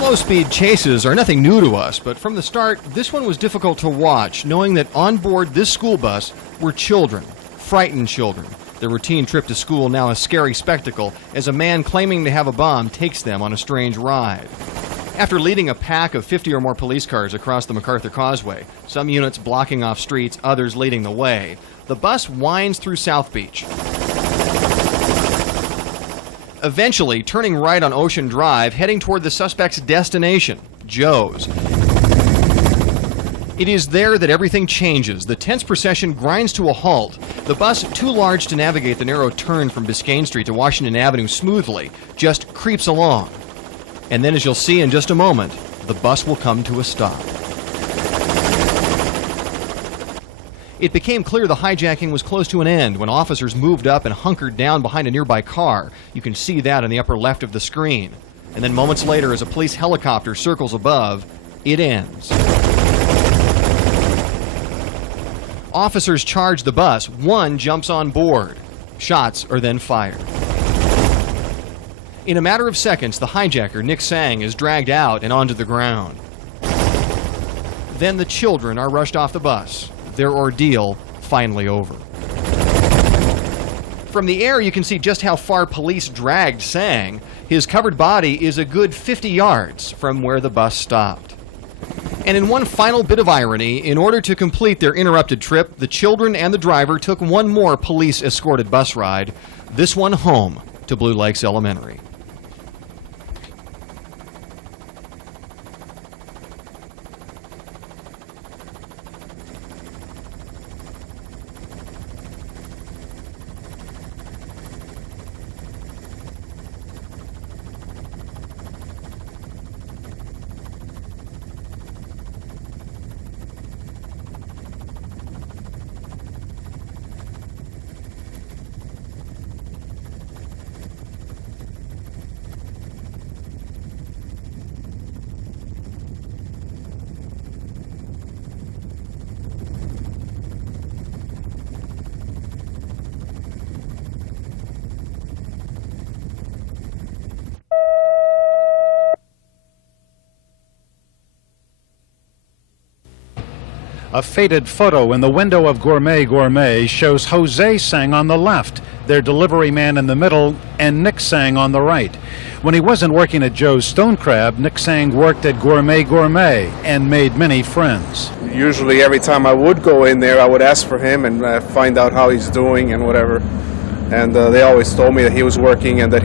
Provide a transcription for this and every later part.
Slow-speed chases are nothing new to us, but from the start, this one was difficult to watch, knowing that on board this school bus were children, frightened children. Their routine trip to school now a scary spectacle as a man claiming to have a bomb takes them on a strange ride. After leading a pack of 50 or more police cars across the MacArthur Causeway, some units blocking off streets, others leading the way, the bus winds through South Beach. Eventually, turning right on Ocean Drive, heading toward the suspect's destination, Joe's. It is there that everything changes. The tense procession grinds to a halt. The bus, too large to navigate the narrow turn from Biscayne Street to Washington Avenue smoothly, just creeps along. And then, as you'll see in just a moment, the bus will come to a stop. It became clear the hijacking was close to an end when officers moved up and hunkered down behind a nearby car. You can see that in the upper left of the screen. And then moments later, as a police helicopter circles above, it ends. Officers charge the bus. One jumps on board. Shots are then fired. In a matter of seconds, the hijacker, Nick Sang, is dragged out and onto the ground. Then the children are rushed off the bus. Their ordeal finally over. From the air, you can see just how far police dragged Sang. His covered body is a good 50 yards from where the bus stopped. And in one final bit of irony, in order to complete their interrupted trip, the children and the driver took one more police-escorted bus ride, this one home to Blue Lakes Elementary. A faded photo in the window of Gourmet shows Jose Sang on the left, their delivery man in the middle, and Nick Sang on the right. When he wasn't working at Joe's Stone Crab, Nick Sang worked at Gourmet and made many friends. Usually every time I would go in there, I would ask for him and find out how he's doing and whatever. And they always told me that he was working and that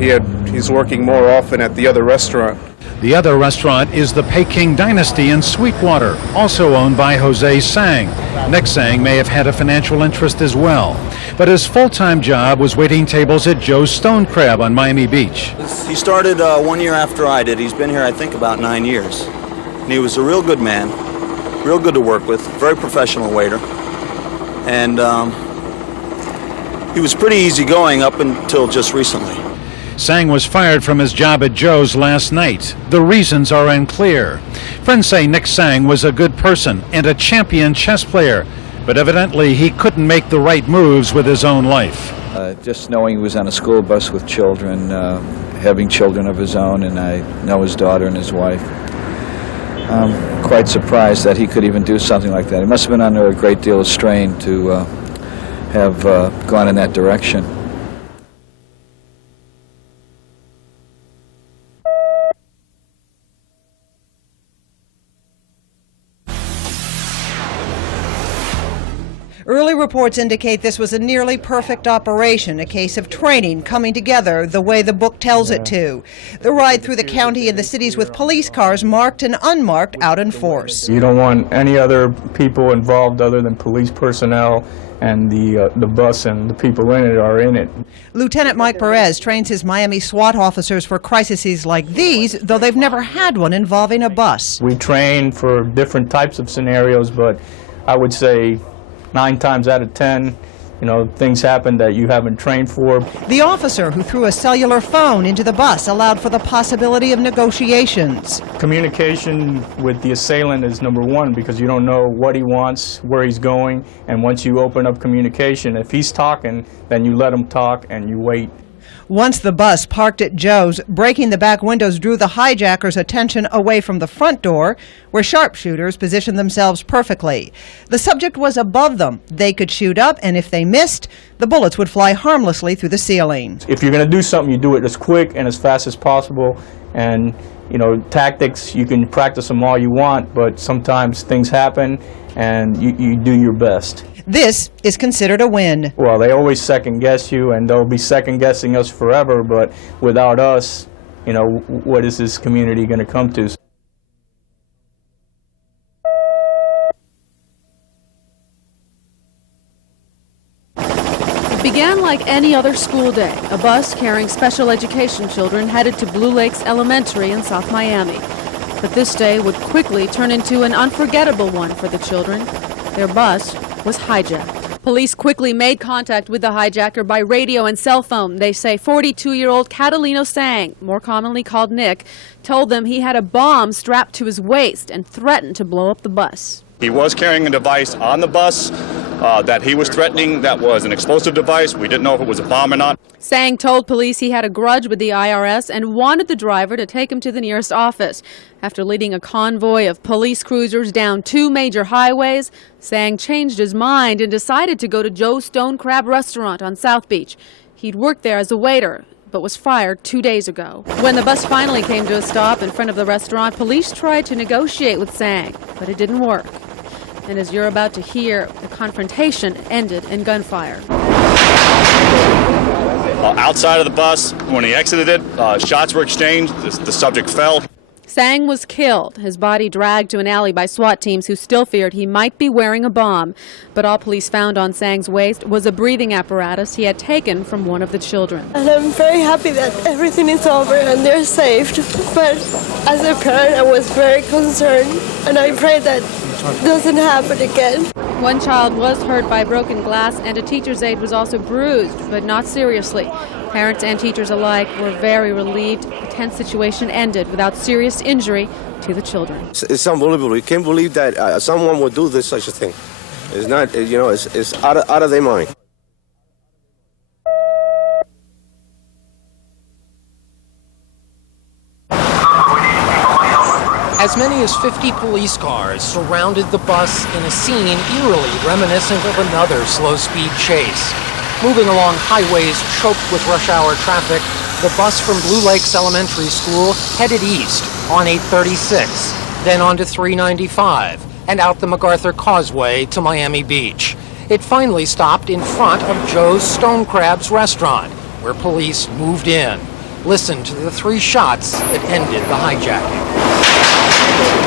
he's working more often at the other restaurant. The other restaurant is the Peking Dynasty in Sweetwater, also owned by Jose Sang. Nick Sang may have had a financial interest as well, but his full-time job was waiting tables at Joe's Stone Crab on Miami Beach. He started 1 year after I did. He's been here, I think, about 9 years. And he was a real good man, real good to work with, very professional waiter. And he was pretty easygoing up until just recently. Sang was fired from his job at Joe's last night. The reasons are unclear. Friends say Nick Sang was a good person and a champion chess player, but evidently he couldn't make the right moves with his own life. Just knowing he was on a school bus with children, having children of his own, and I know his daughter and his wife. I'm quite surprised that he could even do something like that. He must have been under a great deal of strain to have gone in that direction. Early reports indicate this was a nearly perfect operation, a case of training coming together the way the book tells it to. The ride through the county and the cities with police cars marked and unmarked out in force. You don't want any other people involved other than police personnel, and the bus and the people in it are in it. Lieutenant Mike Perez trains his Miami SWAT officers for crises like these, though they've never had one involving a bus. We train for different types of scenarios, but I would say 9 times out of 10, things happen that you haven't trained for. The officer who threw a cellular phone into the bus allowed for the possibility of negotiations. Communication with the assailant is number one, because you don't know what he wants, where he's going, and once you open up communication, if he's talking, then you let him talk and you wait. Once the bus parked at Joe's, breaking the back windows drew the hijackers' attention away from the front door, where sharpshooters positioned themselves perfectly. The subject was above them. They could shoot up, and if they missed, the bullets would fly harmlessly through the ceiling. If you're going to do something, you do it as quick and as fast as possible. And, you know, tactics, you can practice them all you want, but sometimes things happen, and you do your best. This is considered a win. Well, they always second guess you, and they'll be second guessing us forever, but without us, you know, what is this community going to come to? It began like any other school day. A bus carrying special education children headed to Blue Lakes Elementary in South Miami. But this day would quickly turn into an unforgettable one for the children. Their bus was hijacked. Police quickly made contact with the hijacker by radio and cell phone. They say 42-year-old Catalino Sang, more commonly called Nick, told them he had a bomb strapped to his waist and threatened to blow up the bus. He was carrying a device on the bus that he was threatening that was an explosive device. We didn't know if it was a bomb or not. Sang told police he had a grudge with the IRS and wanted the driver to take him to the nearest office. After leading a convoy of police cruisers down 2 major highways, Sang changed his mind and decided to go to Joe's Stone Crab restaurant on South Beach. He'd worked there as a waiter, but was fired 2 days ago. When the bus finally came to a stop in front of the restaurant, police tried to negotiate with Sang, but it didn't work. And as you're about to hear, the confrontation ended in gunfire. Outside of the bus, when he exited it, shots were exchanged. The subject fell. Sang was killed, his body dragged to an alley by SWAT teams who still feared he might be wearing a bomb. But all police found on Sang's waist was a breathing apparatus he had taken from one of the children. And I'm very happy that everything is over and they're saved. But as a parent, I was very concerned, and I pray that it doesn't happen again. One child was hurt by broken glass, and a teacher's aide was also bruised, but not seriously. Parents and teachers alike were very relieved the tense situation ended without serious injury to the children. It's unbelievable. You can't believe that someone would do this such a thing. It's not, you know, it's out of their mind. As many as 50 police cars surrounded the bus in a scene eerily reminiscent of another slow-speed chase. Moving along highways choked with rush hour traffic, the bus from Blue Lakes Elementary School headed east on 836, then onto 395, and out the MacArthur Causeway to Miami Beach. It finally stopped in front of Joe's Stone Crab's restaurant, where police moved in. Listen to the 3 shots that ended the hijacking.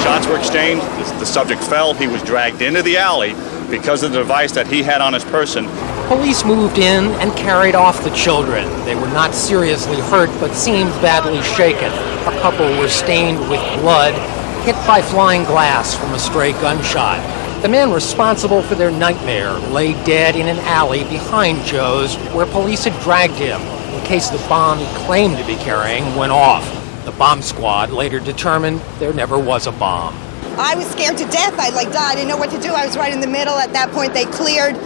Shots were exchanged. The subject fell. He was dragged into the alley because of the device that he had on his person. Police moved in and carried off the children. They were not seriously hurt, but seemed badly shaken. A couple were stained with blood, hit by flying glass from a stray gunshot. The man responsible for their nightmare lay dead in an alley behind Joe's, where police had dragged him in case the bomb he claimed to be carrying went off. The bomb squad later determined there never was a bomb. I was scared to death. I died. I didn't know what to do. I was right in the middle. At that point, they cleared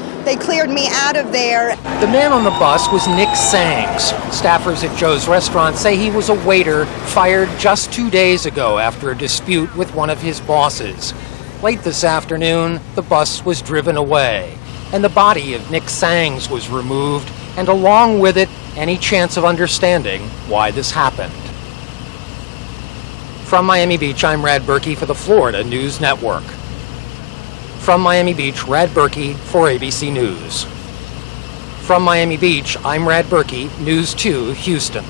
me out of there. The man on the bus was Nick Sangs. Staffers at Joe's restaurant say he was a waiter fired just 2 days ago after a dispute with one of his bosses. Late this afternoon, the bus was driven away, and the body of Nick Sangs was removed, and along with it, any chance of understanding why this happened. From Miami Beach, I'm Rad Berkey for the Florida News Network. From Miami Beach, Rad Berkey for ABC News. From Miami Beach, I'm Rad Berkey, News 2, Houston.